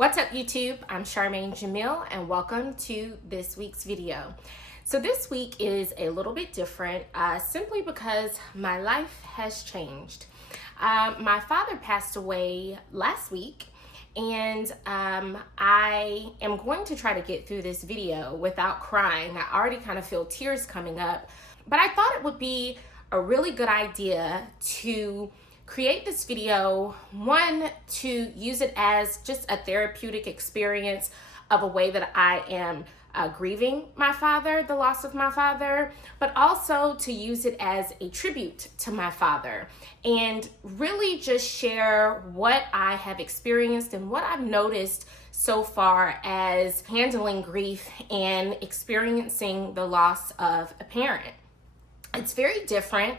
What's up, YouTube? I'm Charmaine Jamil, and welcome to this week's video. So this week is a little bit different simply because my life has changed. My father passed away last week, and I am going to try to get through this video without crying. I already kind of feel tears coming up, but I thought it would be a really good idea to create this video, one, to use it as just a therapeutic experience of a way that I am grieving my father, the loss of my father, but also to use it as a tribute to my father and really just share what I have experienced and what I've noticed so far as handling grief and experiencing the loss of a parent. It's very different.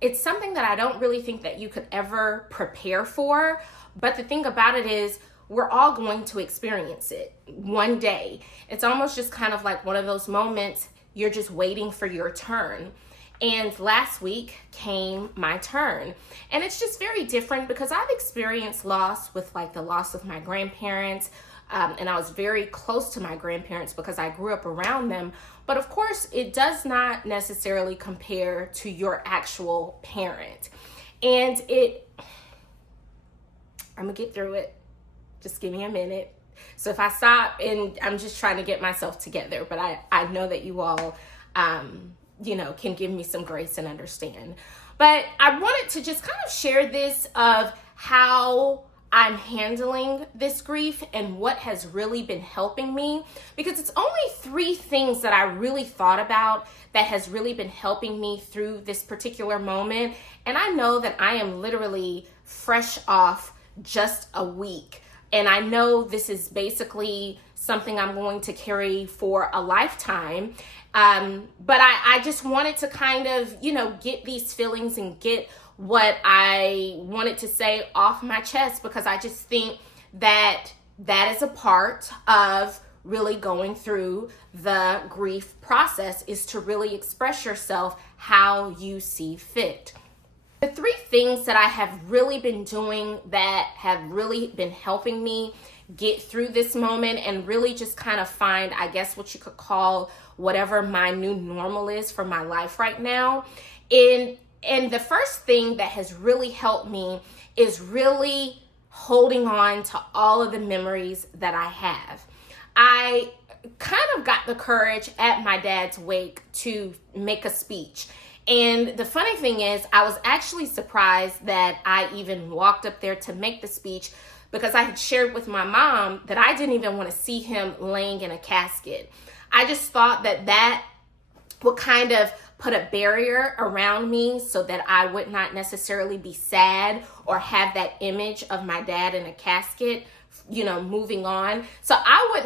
It's something that I don't really think that you could ever prepare for. But the thing about it is we're all going to experience it one day. It's almost just kind of like one of those moments you're just waiting for your turn. And last week came my turn. And it's just very different because I've experienced loss with like the loss of my grandparents. And I was very close to my grandparents because I grew up around them. But of course, it does not necessarily compare to your actual parent. And I'm gonna get through it. Just give me a minute. So if I stop and I'm just trying to get myself together, but I know that you all, can give me some grace and understand. But I wanted to just kind of share this of how I'm handling this grief and what has really been helping me, because it's only 3 things that I really thought about that has really been helping me through this particular moment. And I know that I am literally fresh off just a week. And I know this is basically something I'm going to carry for a lifetime. But I just wanted to kind of, get these feelings and get what I wanted to say off my chest, because I just think that that is a part of really going through the grief process, is to really express yourself how you see fit. The 3 things that I have really been doing that have really been helping me get through this moment and really just kind of find, I guess, what you could call whatever my new normal is for my life right now. And the first thing that has really helped me is really holding on to all of the memories that I have. I kind of got the courage at my dad's wake to make a speech. And the funny thing is, I was actually surprised that I even walked up there to make the speech, because I had shared with my mom that I didn't even want to see him laying in a casket. I just thought that would kind of put a barrier around me so that I would not necessarily be sad or have that image of my dad in a casket, moving on. So I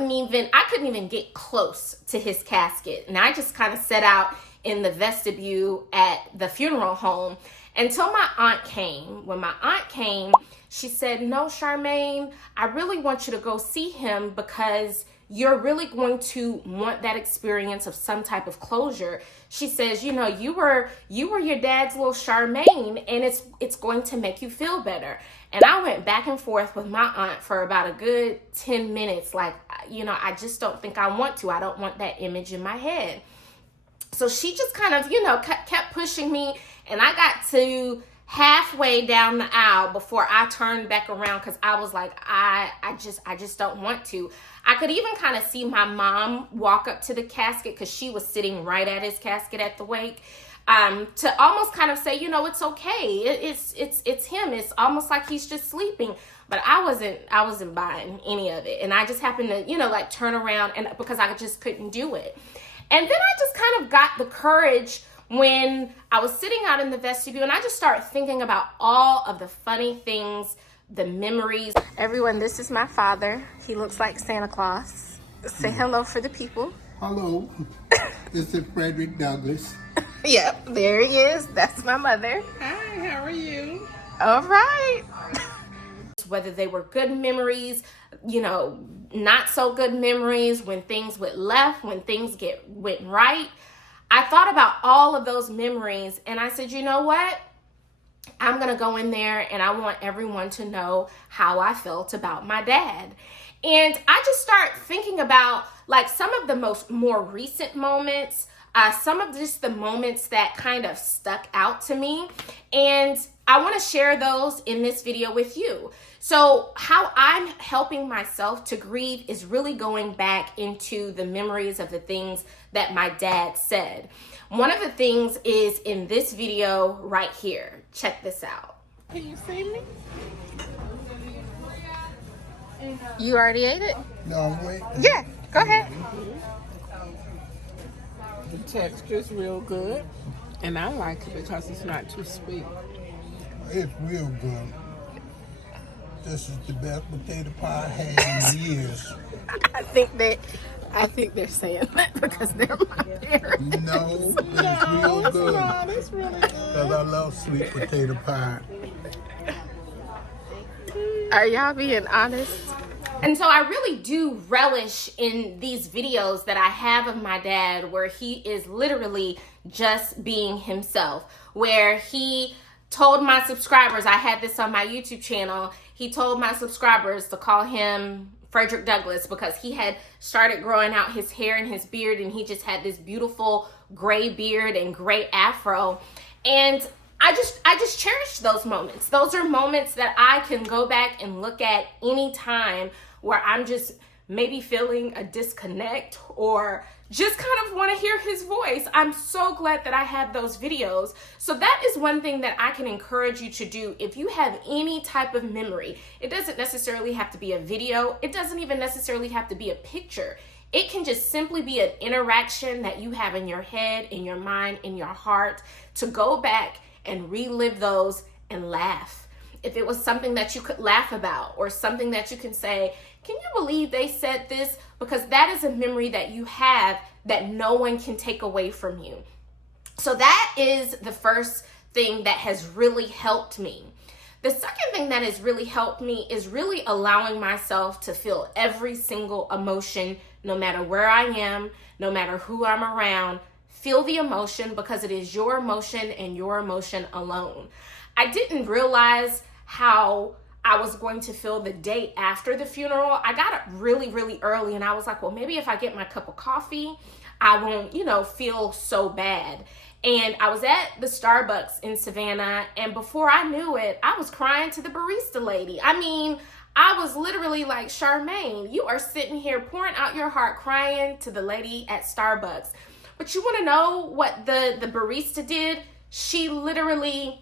couldn't even get close to his casket. And I just kind of sat out in the vestibule at the funeral home until my aunt came. When my aunt came, she said, "No, Charmaine, I really want you to go see him because you're really going to want that experience of some type of closure." She says, you were your dad's little Charmaine, and it's going to make you feel better. And I went back and forth with my aunt for about a good 10 minutes. Like, I just don't think I want to. I don't want that image in my head. So she just kind of, kept pushing me, and I got to halfway down the aisle before I turned back around, because I was like, I just don't want to. I could even kind of see my mom walk up to the casket, because she was sitting right at his casket at the wake, to almost kind of say, it's okay. It's him. It's almost like he's just sleeping. But I wasn't buying any of it. And I just happened to, turn around, and because I just couldn't do it. And then I just kind of got the courage when I was sitting out in the vestibule, and I just started thinking about all of the funny things, the memories. Everyone, this is my father. He looks like Santa Claus. Say hello for the people. Hello, this is Frederick Douglass. Yep, there he is. That's my mother. Hi, how are you? All right. Whether they were good memories, not so good memories, when things went left, when things went right. I thought about all of those memories, and I said, you know what? I'm going to go in there and I want everyone to know how I felt about my dad. And I just start thinking about like some of the more recent moments, some of just the moments that kind of stuck out to me. And I want to share those in this video with you. So how I'm helping myself to grieve is really going back into the memories of the things that my dad said. One of the things is in this video right here. Check this out. Can you see me? You already ate it? No, I'm waiting. Yeah, go ahead. The texture's real good, and I like it because it's not too sweet. It's real good. This is the best potato pie I had in years. I think they're saying that because they're my parents. No, it's real It's good. not. It's really good. Because I love sweet potato pie. Are y'all being honest? And so I really do relish in these videos that I have of my dad where he is literally just being himself, where he told my subscribers, I had this on my YouTube channel, he told my subscribers to call him Frederick Douglass because he had started growing out his hair and his beard, and he just had this beautiful gray beard and gray afro. And I just cherish those moments. Those are moments that I can go back and look at any time where I'm just maybe feeling a disconnect or just kind of want to hear his voice. I'm so glad that I have those videos. So that is one thing that I can encourage you to do. If you have any type of memory, it doesn't necessarily have to be a video. It doesn't even necessarily have to be a picture. It can just simply be an interaction that you have in your head, in your mind, in your heart, to go back and relive those and laugh. If it was something that you could laugh about or something that you can say, can you believe they said this? Because that is a memory that you have that no one can take away from you. So that is the first thing that has really helped me. The second thing that has really helped me is really allowing myself to feel every single emotion, no matter where I am, no matter who I'm around. Feel the emotion because it is your emotion and your emotion alone. I didn't realize how I was going to feel the day after the funeral. I got up really, really early and I was like, well, maybe if I get my cup of coffee, I won't, feel so bad. And I was at the Starbucks in Savannah, and before I knew it, I was crying to the barista lady. I mean, I was literally like, Charmaine, you are sitting here pouring out your heart, crying to the lady at Starbucks. But you want to know what the barista did? She literally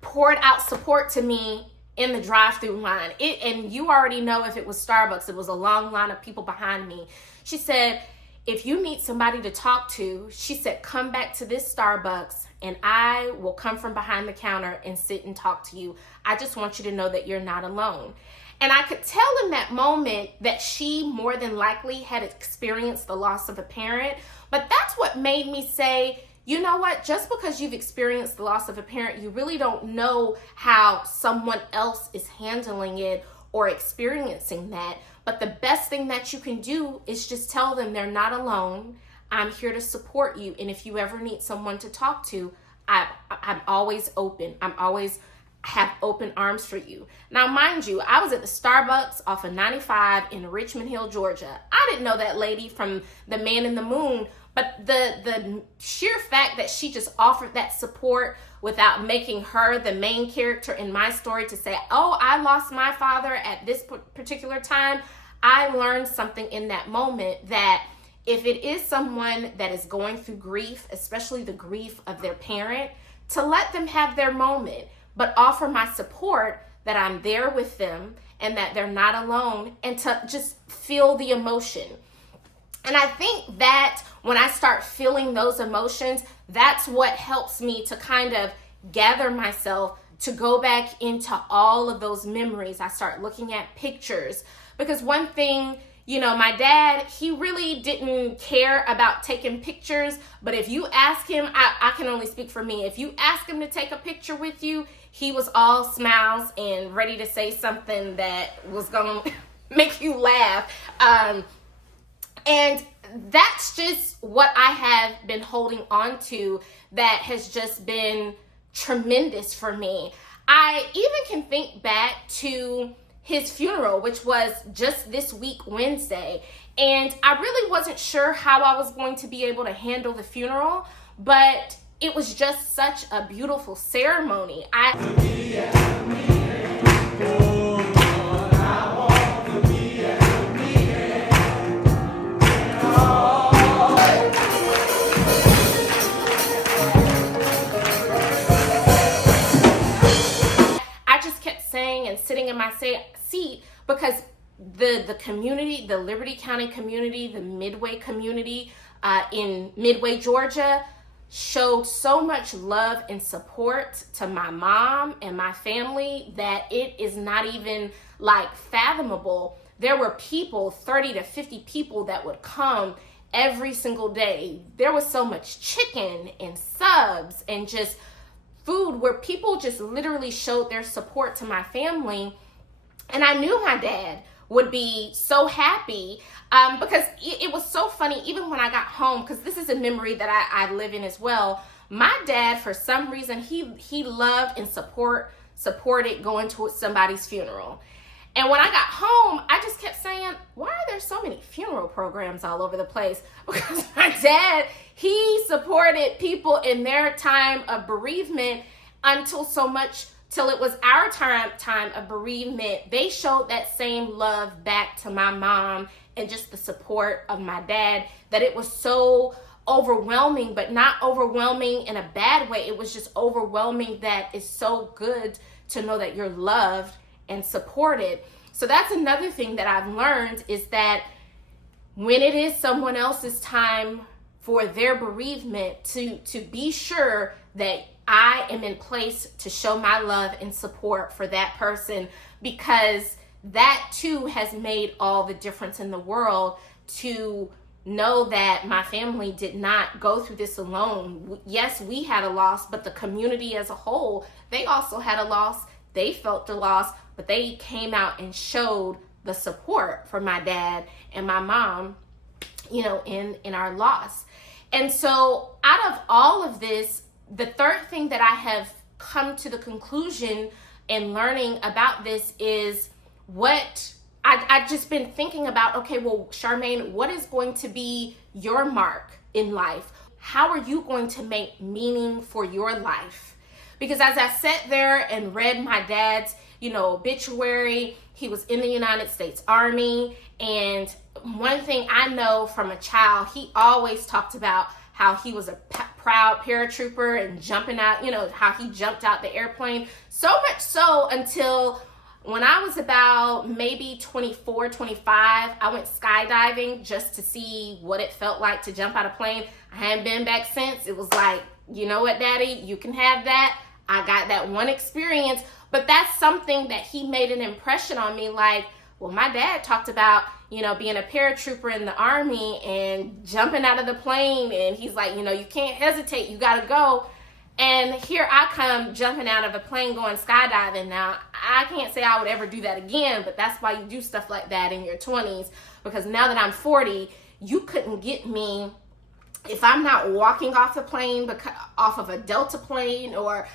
poured out support to me in the drive-through line. And you already know if it was Starbucks, it was a long line of people behind me. She said, if you need somebody to talk to, she said, come back to this Starbucks and I will come from behind the counter and sit and talk to you. I just want you to know that you're not alone. And I could tell in that moment that she more than likely had experienced the loss of a parent. But that's what made me say, you know what, just because you've experienced the loss of a parent, you really don't know how someone else is handling it or experiencing that. But the best thing that you can do is just tell them they're not alone. I'm here to support you. And if you ever need someone to talk to, I'm always open. I'm always have open arms for you. Now, mind you, I was at the Starbucks off of 95 in Richmond Hill, Georgia. I didn't know that lady from The Man in the Moon, but the sheer fact that she just offered that support without making her the main character in my story to say, oh, I lost my father at this particular time. I learned something in that moment that if it is someone that is going through grief, especially the grief of their parent, to let them have their moment, but offer my support that I'm there with them and that they're not alone, and to just feel the emotion. And I think that when I start feeling those emotions, that's what helps me to kind of gather myself to go back into all of those memories. I start looking at pictures because one thing, my dad, he really didn't care about taking pictures, but if you ask him, I can only speak for me. If you ask him to take a picture with you, he was all smiles and ready to say something that was going to make you laugh. And that's just what I have been holding on to that has just been tremendous for me. I even can think back to his funeral, which was just this week, Wednesday. And I really wasn't sure how I was going to be able to handle the funeral, but it was just such a beautiful ceremony. I just kept saying and sitting in my seat because the community, the Liberty County community, the Midway community in Midway, Georgia, showed so much love and support to my mom and my family that it is not even like fathomable. There were people, 30 to 50 people that would come every single day. There was so much chicken and subs and just food where people just literally showed their support to my family. And I knew my dad would be so happy because it was so funny. Even when I got home, because this is a memory that I live in as well, my dad, for some reason, he loved and supported going to somebody's funeral. And when I got home, I just kept saying, why are there so many funeral programs all over the place? Because my dad, he supported people in their time of bereavement till it was our time of bereavement. They showed that same love back to my mom and just the support of my dad, that it was so overwhelming, but not overwhelming in a bad way. It was just overwhelming that it's so good to know that you're loved and supported. So that's another thing that I've learned, is that when it is someone else's time for their bereavement, to be sure that I am in place to show my love and support for that person, because that too has made all the difference in the world, to know that my family did not go through this alone. Yes, we had a loss, but the community as a whole, they also had a loss. They felt the loss, but they came out and showed the support for my dad and my mom, in our loss. And so out of all of this, the third thing that I have come to the conclusion in learning about this is what I've just been thinking about. Okay, well, Charmaine, what is going to be your mark in life? How are you going to make meaning for your life? Because as I sat there and read my dad's, obituary, he was in the United States Army. And one thing I know from a child, he always talked about how he was a proud paratrooper and jumping out, how he jumped out the airplane. So much so until when I was about maybe 24, 25, I went skydiving just to see what it felt like to jump out of a plane. I hadn't been back since. It was like, you know what, Daddy, you can have that. I got that one experience. But that's something that he made an impression on me. Like, well, my dad talked about, being a paratrooper in the Army and jumping out of the plane. And he's like, you can't hesitate. You got to go. And here I come jumping out of a plane going skydiving. Now, I can't say I would ever do that again, but that's why you do stuff like that in your 20s. Because now that I'm 40, you couldn't get me if I'm not walking off the plane, off of a Delta plane or,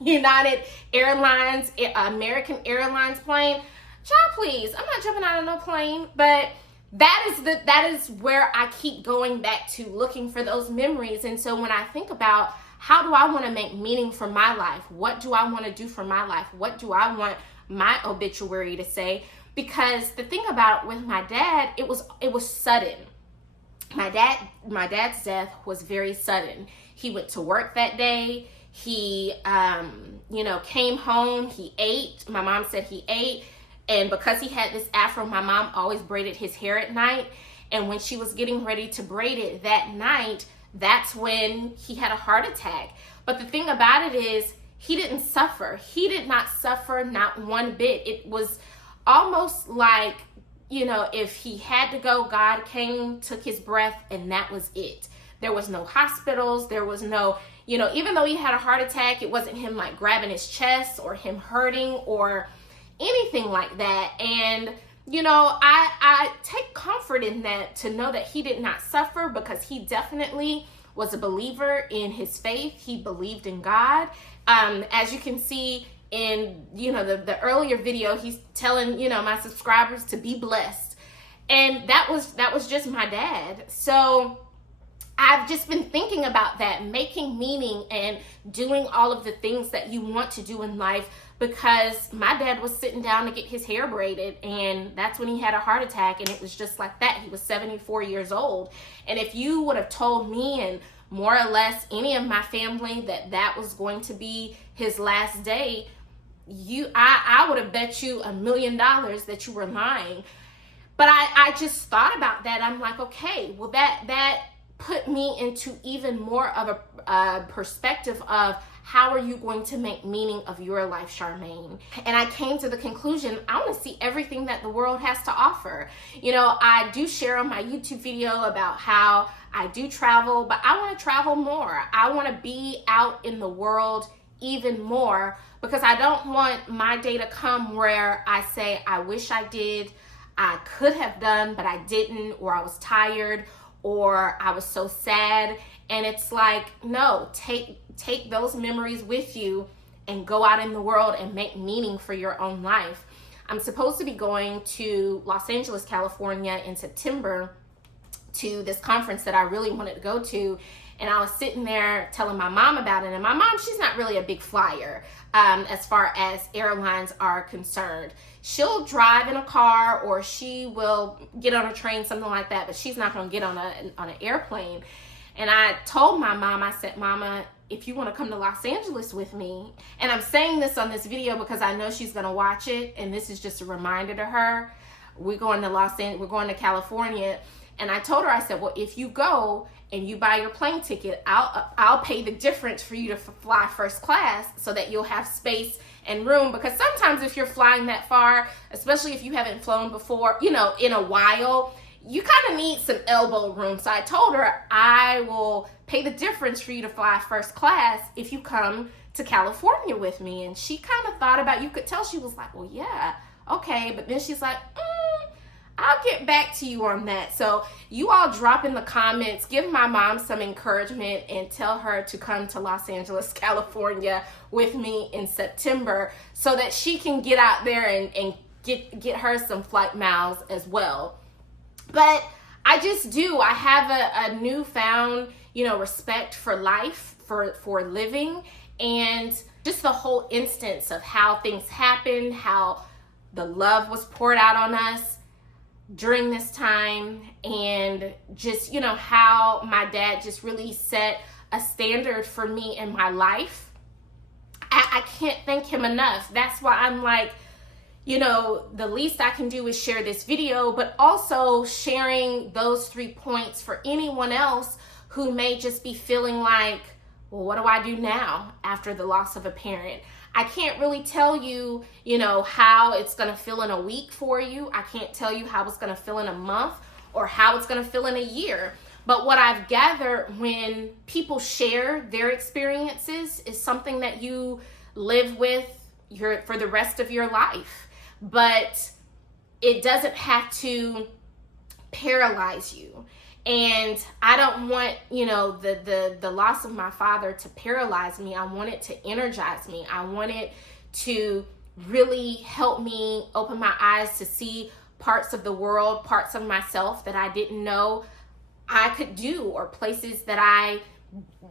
United Airlines, American Airlines plane. Child, please, I'm not jumping out of no plane. But that is where I keep going back to, looking for those memories. And so when I think about how do I want to make meaning for my life, what do I want to do for my life, what do I want my obituary to say? Because the thing about with my dad, it was sudden. My dad's death was very sudden. He went to work that day. He, came home. He ate. My mom said he ate. And because he had this afro, my mom always braided his hair at night. And when she was getting ready to braid it that night, that's when he had a heart attack. But the thing about it is, he didn't suffer. He did not suffer, not one bit. It was almost like, if he had to go, God came, took his breath, and that was it. There was no hospitals. There was no, even though he had a heart attack, it wasn't him like grabbing his chest or him hurting or anything like that. And, I take comfort in that, to know that he did not suffer, because he definitely was a believer in his faith. He believed in God. As you can see in, the earlier video, he's telling, my subscribers to be blessed. And that was just my dad. So I've just been thinking about that, making meaning and doing all of the things that you want to do in life, because my dad was sitting down to get his hair braided, and that's when he had a heart attack, and it was just like that. He was 74 years old. And if you would have told me, and more or less any of my family, that was going to be his last day, I would have bet you $1 million that you were lying. But I just thought about that. I'm like, okay, well, that put me into even more of a perspective of how are you going to make meaning of your life, Charmaine? And I came to the conclusion, I want to see everything that the world has to offer. I do share on my YouTube video about how I do travel, but I want to travel more. I want to be out in the world even more, because I don't want my day to come where I say, I wish I did, I could have done, but I didn't, or I was tired, or I was so sad. And it's like, no, take those memories with you and go out in the world and make meaning for your own life. I'm supposed to be going to Los Angeles, California in September to this conference that I really wanted to go to. And I was sitting there telling my mom about it. And my mom, she's not really a big flyer as far as airlines are concerned. She'll drive in a car, or she will get on a train, something like that, but she's not going to get on an airplane. And I told my mom, I said, Mama, if you want to come to Los Angeles with me, and I'm saying this on this video because I know she's going to watch it, and this is just a reminder to her, we're going to California. And I told her, I said, well, if you go and you buy your plane ticket, I'll pay the difference for you to fly first class so that you'll have space and room. Because sometimes if you're flying that far, especially if you haven't flown before, in a while, you kind of need some elbow room. So I told her, I will pay the difference for you to fly first class if you come to California with me. And she kind of thought about it. You could tell she was like, well, yeah, okay. But then she's like, I'll get back to you on that. So you all drop in the comments, give my mom some encouragement, and tell her to come to Los Angeles, California with me in September so that she can get out there and get her some flight miles as well. But I just do. I have a newfound, respect for life, for living, and just the whole instance of how things happened, how the love was poured out on us during this time, and just, how my dad just really set a standard for me in my life. I can't thank him enough. That's why I'm like, the least I can do is share this video, but also sharing those 3 points for anyone else who may just be feeling like, well, what do I do now after the loss of a parent? I can't really tell you, how it's going to feel in a week for you. I can't tell you how it's going to feel in a month or how it's going to feel in a year. But what I've gathered when people share their experiences is something that you live with for the rest of your life. But it doesn't have to paralyze you. And I don't want, the loss of my father to paralyze me. I want it to energize me. I want it to really help me open my eyes to see parts of the world, parts of myself that I didn't know I could do, or places that I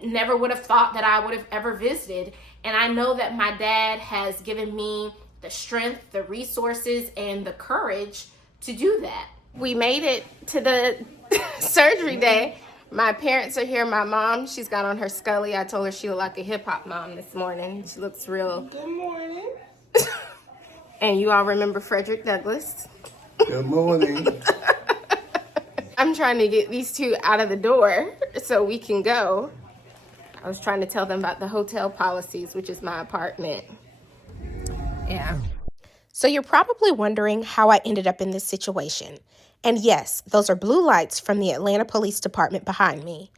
never would have thought that I would have ever visited. And I know that my dad has given me the strength, the resources, and the courage to do that. We made it to the surgery day. My parents are here. My mom, she's got on her Scully. I told her she looked like a hip-hop mom this morning. She looks real. Good morning. And you all remember Frederick Douglass. Good morning. I'm trying to get these two out of the door so we can go. I was trying to tell them about the hotel policies, which is my apartment. Yeah. So you're probably wondering how I ended up in this situation. And yes, those are blue lights from the Atlanta Police Department behind me.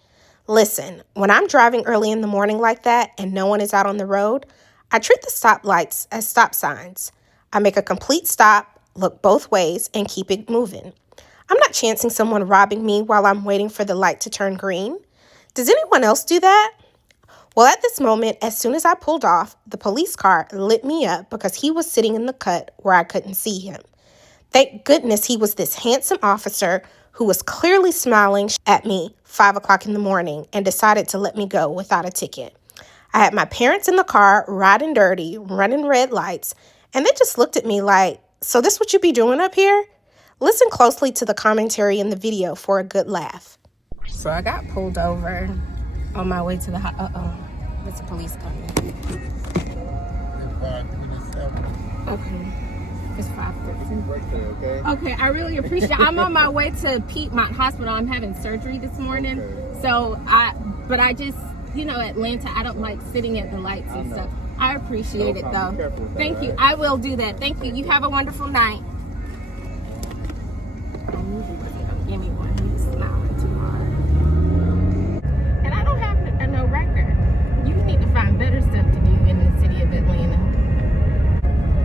Listen, when I'm driving early in the morning like that and no one is out on the road, I treat the stoplights as stop signs. I make a complete stop, look both ways, and keep it moving. I'm not chancing someone robbing me while I'm waiting for the light to turn green. Does anyone else do that? Well, at this moment, as soon as I pulled off, the police car lit me up because he was sitting in the cut where I couldn't see him. Thank goodness he was this handsome officer who was clearly smiling at me 5 o'clock in the morning and decided to let me go without a ticket. I had my parents in the car, riding dirty, running red lights, and they just looked at me like, so this what you be doing up here? Listen closely to the commentary in the video for a good laugh. So I got pulled over on my way to the house. Uh-oh, there's a police coming. 5:27. Okay. It's 5:13. Okay. Okay, I really appreciate it. I'm on my way to Piedmont Hospital. I'm having surgery this morning. Okay. So I just, Atlanta, I don't like sitting at the lights and stuff. I appreciate it though. Be careful with that, Thank you. right? I will do that. Thank you. You have a wonderful night. I knew he wasn't going to give me one. He was smiling too hard. And I don't have no record. You need to find better stuff to do in the city of Atlanta.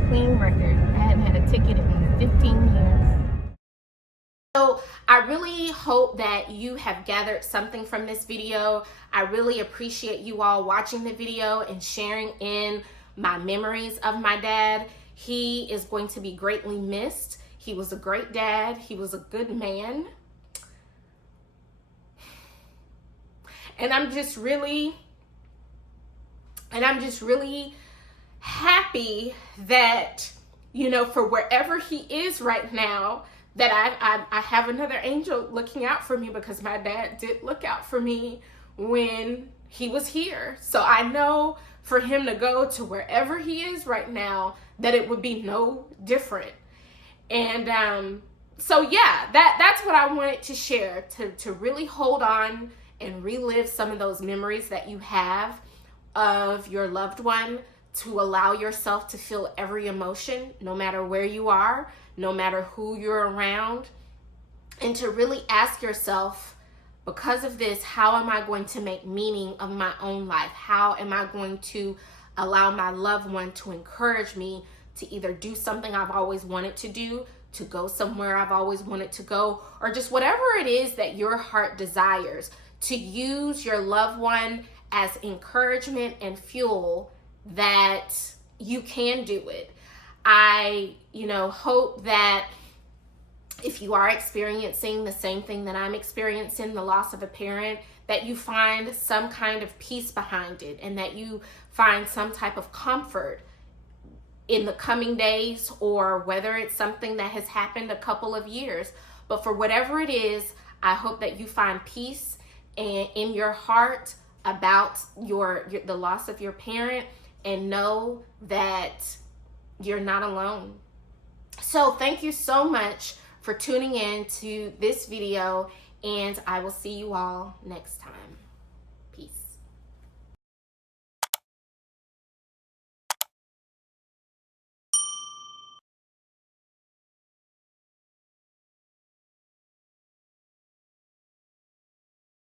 Clean record. I hadn't had a ticket in 15 years. So I really hope that you have gathered something from this video. I really appreciate you all watching the video and sharing in my memories of my dad. He is going to be greatly missed. He was a great dad. He was a good man. And I'm just really happy that, for wherever he is right now, that I have another angel looking out for me, because my dad did look out for me when he was here. So I know for him to go to wherever he is right now, that it would be no different. And so yeah, that's what I wanted to share, to really hold on and relive some of those memories that you have of your loved one, to allow yourself to feel every emotion, no matter where you are, no matter who you're around, and to really ask yourself, because of this, how am I going to make meaning of my own life? How am I going to allow my loved one to encourage me to either do something I've always wanted to do, to go somewhere I've always wanted to go, or just whatever it is that your heart desires, to use your loved one as encouragement and fuel that you can do it. I, hope that if you are experiencing the same thing that I'm experiencing, the loss of a parent, that you find some kind of peace behind it, and that you find some type of comfort in the coming days, or whether it's something that has happened a couple of years. But for whatever it is, I hope that you find peace in your heart about the loss of your parent, and know that you're not alone. So thank you so much for tuning in to this video, and I will see you all next time.